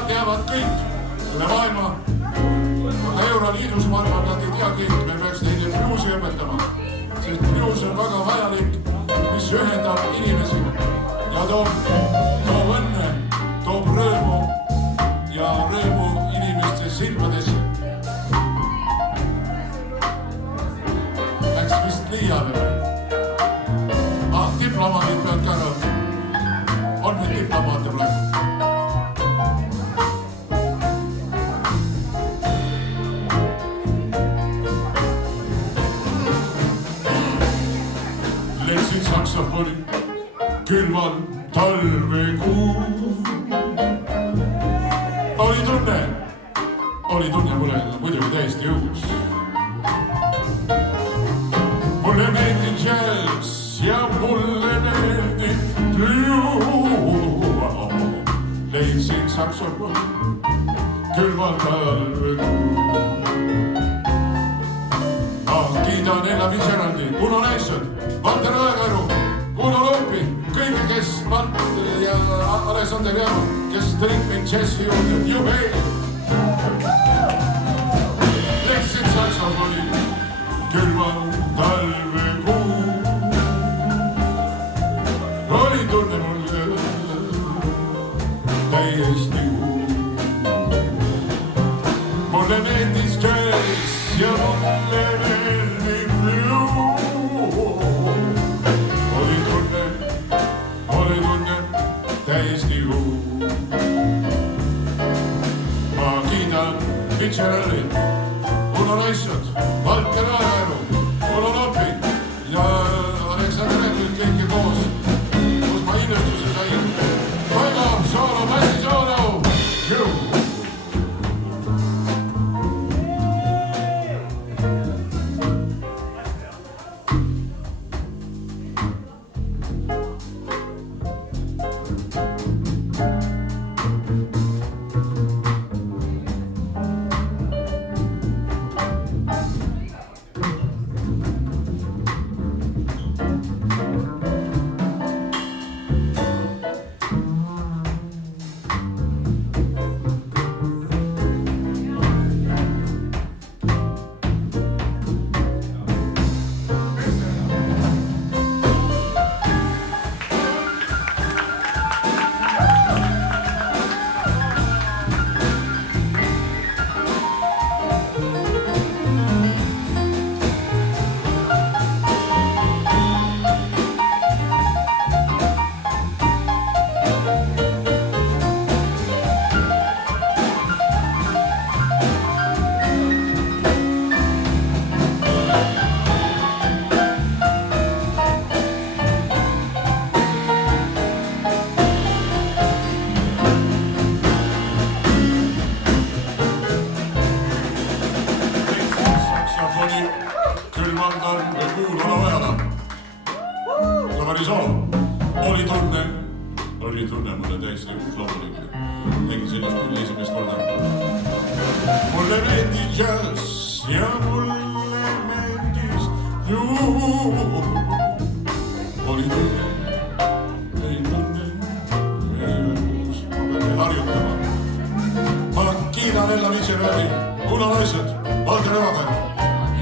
seda teavad kõik üle maailma. Aga Euroliidus ma arvan, nad ei tea kõik, me peaks neile bluusi õpetama, sest bluus on väga vajalik, mis ühendab inimesi ja toob õnne, toob rõõmu ja rõõmu inimeste silmadesse. Läks vist liiale või? Diplomaadid peavad ka rõõmu. On need diplomaate praegu? Leidsin saksofoni külmal talvekuu. Oli tunne mulle muidugi täiesti õugus. Mulle meeldib džäss ja mulle meeldib blues. Leidsin saksofoni külmal talvekuu. Kiidan Ella Fitzgeraldi, Uno Nelson, Walter Aekaru, Uno Loopi, kõige, kes ja Alexander Janu, kes tõid mind džässi juurde. Juhei! Leidsin saksofoni külmal talvekuu. Oli tunne mulle täiesti uus. Mulle meeldis džäss ja mulle meeldib blues. Oli tunne täiesti uus. Ma kiidan Fitzgeraldi, Uno Nelsonit, Walter Aekaru, Uno Loopit ja Alexander Janu kõiki koos ma innustuse sain. Toigo, soolo, bassi soolo! Külmal talvekuul olavajana. Oli tunne mulle täiesti uus loomulikult. Tegin sellist küll esimest korda. Mulle meeldis džäss ja mulle meeldis blues. Oli tunne uus. Ma pean veel harjutama. Ma kiidan Ella Fitzgeraldi, Uno Nelsonit, Walter Aekaru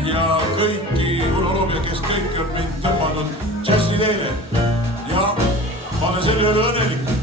ja kõiki Uno Loopia, kes kõik on mind tõmmanud džässi teele. Ja ma olen selle üle õnnelik.